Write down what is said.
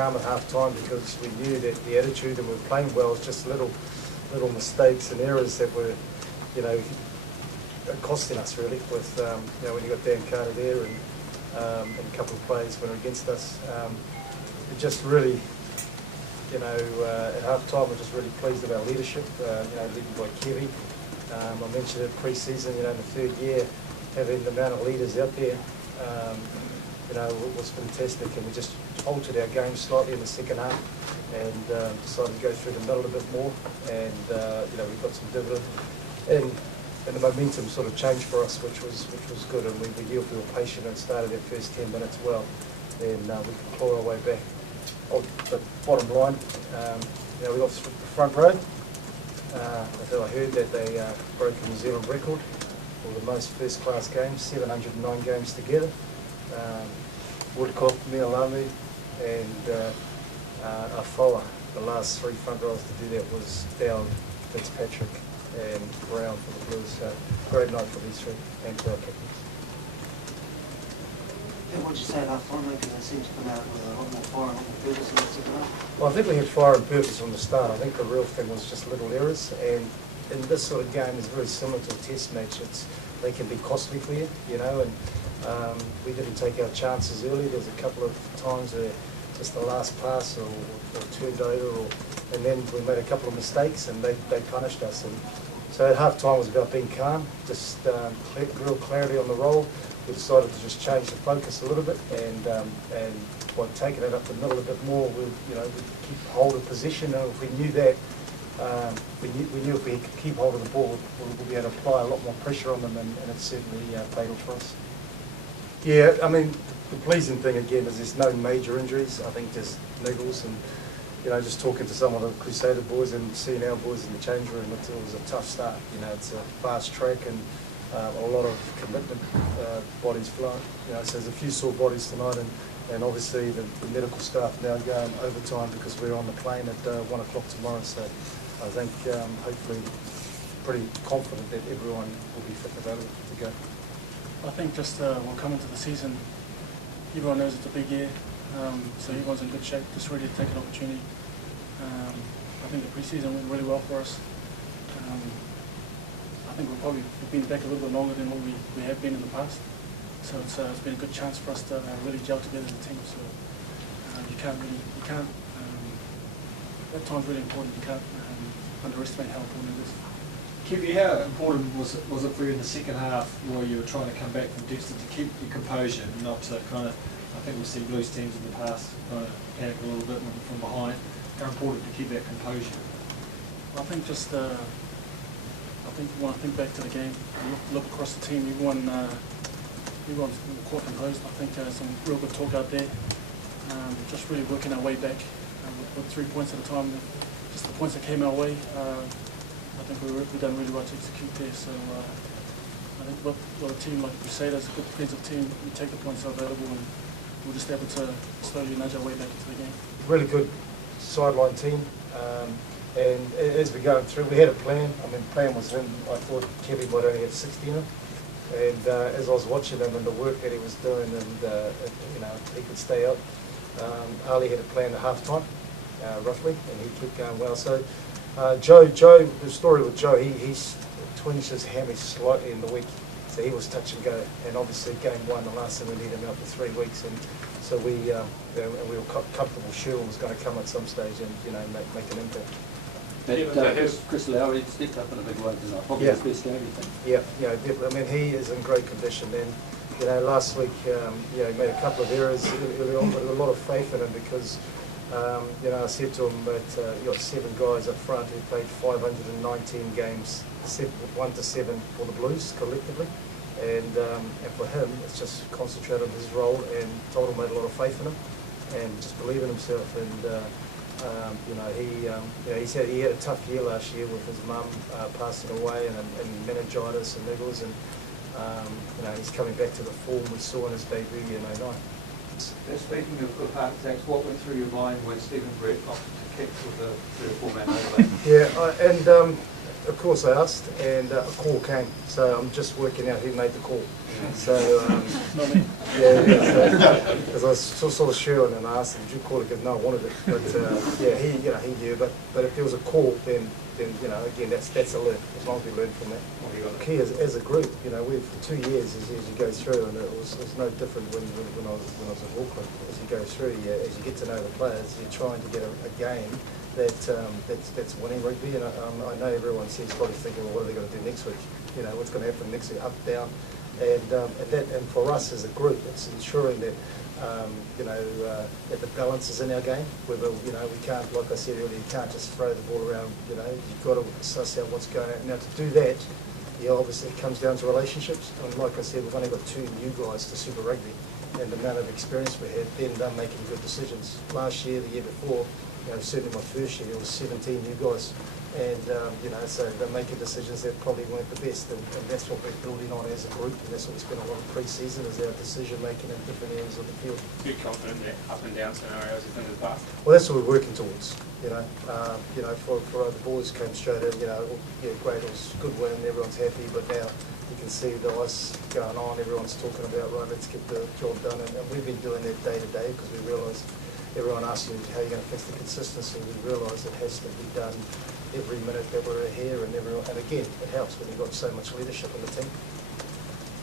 calm at half time because we knew that the attitude and we were playing well. It's just little mistakes and errors that were, costing us really. With when you got Dan Carter there and a couple of players went against us, it just really, at half time we're just really pleased with our leadership. Led by Kevy. I mentioned it pre-season. In the third year, having the amount of leaders out there. It was fantastic, and we just altered our game slightly in the second half and decided to go through the middle a bit more, and we got some dividend, and the momentum sort of changed for us, which was good, and we knew if we were patient and started our first 10 minutes well, then we could claw our way back. The bottom line, we got the front row. I heard that they broke a New Zealand record for the most first-class games, 709 games together. Woodcock, Mealamu, and Afoa, the last three front rows to do that was Dowd, Fitzpatrick, and Brown for the Blues. So great night for these three and for our captains. What did you say last time? Maybe they seem to come out with a lot more fire and a lot more purpose in the second half? Well, I think we had fire and purpose from the start. I think the real thing was just little errors, and in this sort of game is very similar to a test match. They can be costly for you, and we didn't take our chances early. There was a couple of times where just the last pass or turned over, and then we made a couple of mistakes and they punished us. And so at half time was about being calm, just real clarity on the roll. We decided to just change the focus a little bit, and by taking it up the middle a bit more, we'd keep hold of position. And if we knew that, we knew if we could keep hold of the ball, we'll be able to apply a lot more pressure on them, and it's certainly fatal for us. Yeah, I mean, the pleasing thing again is there's no major injuries. I think just niggles, and just talking to some of the Crusader boys and seeing our boys in the change room, it was a tough start. It's a fast track and a lot of commitment, bodies flowing. So there's a few sore bodies tonight, and obviously the medical staff now going overtime because we're on the plane at 1 o'clock tomorrow. So I think hopefully pretty confident that everyone will be fit and available to go. I think just we'll come into the season, everyone knows it's a big year, so everyone's in good shape, just ready to take an opportunity. I think the pre-season went really well for us. I think we've been back a little bit longer than what we have been in the past, so it's been a good chance for us to really gel together as a team. So you can't that time's really important. You can't underestimate how important it is. Kevy, how important was it for you in the second half while you were trying to come back from deficit to keep your composure, not to kind of, I think we've seen Blues teams in the past kind of panic a little bit from behind. How important to keep that composure? I think just, I think when I think back to the game, look across the team, everyone's quite composed. I think some real good talk out there. Just really working our way back with 3 points at a time. Just the points that came our way. I think we've done really well to execute there. So I think with a team like Crusaders, a good defensive team, we take the points available, and we're just able to slowly nudge our way back into the game. Really good sideline team, and as we're going through, we had a plan. I mean, the plan was him. I thought Kevin might only have 60 in him, and as I was watching him and the work that he was doing, and he could stay up. Ali had a plan at half time, roughly, and he kept going well. So. Joe, the story with Joe, he twinged his hammy slightly in the week, so he was touch and go. And obviously, game one, the last thing we needed him out for 3 weeks, and so we were comfortable Sherwin was going to come at some stage and make an impact. But Chris Lowry stepped up in a big way tonight. Probably his best game, you think? Yeah, I mean, he is in great condition. And last week, he made a couple of errors early on, but a lot of faith in him because. I said to him that you got 7 guys up front who played 519 games, 1 to 7 for the Blues collectively, and for him it's just concentrate on his role, and told him I had a lot of faith in him and just believe in himself. And he had a tough year last year with his mum passing away and meningitis and niggles, and he's coming back to the form we saw in his debut in 2009. Speaking of heart attacks, what went through your mind when Stephen Brett opted to kick with a 3 or 4 man overlay? And of course I asked, and a call came. So I'm just working out who made the call. So, Not me. because I was sort of sure and I asked him, did you call it? Because no, I wanted it. But yeah, he knew. But if there was a call, then again, that's a learn. As long as we learn from that. Key as a group, we've for 2 years as you go through, and it was no different when I was at Auckland. As you go through, as you get to know the players, you're trying to get a game that's winning rugby. And I know everyone seems probably thinking, well, what are they going to do next week? What's going to happen next week? Up, down, and for us as a group, it's ensuring that that the balance is in our game. We can't, like I said earlier, you can't just throw the ball around. You've got to suss out what's going on. Now to do that, obviously it comes down to relationships. And like I said, we've only got 2 new guys to Super Rugby, and the amount of experience we had, then they're making good decisions. Last year, the year before, certainly my first year, there was 17 new guys. And, so they're making decisions that probably weren't the best, and that's what we're building on as a group, and that's what we spent a lot of pre-season, is our decision-making in different areas of the field. You're confident that up and down scenarios have been in the past? Well, that's what we're working towards, for the boys came straight in, great, it was a good win, everyone's happy, but now you can see the ice going on, everyone's talking about, right, let's get the job done, and we've been doing that day to day, because we realise, everyone asks you how you're going to fix the consistency, we realise it has to be done every minute that we're here, and again, it helps when you've got so much leadership in the team.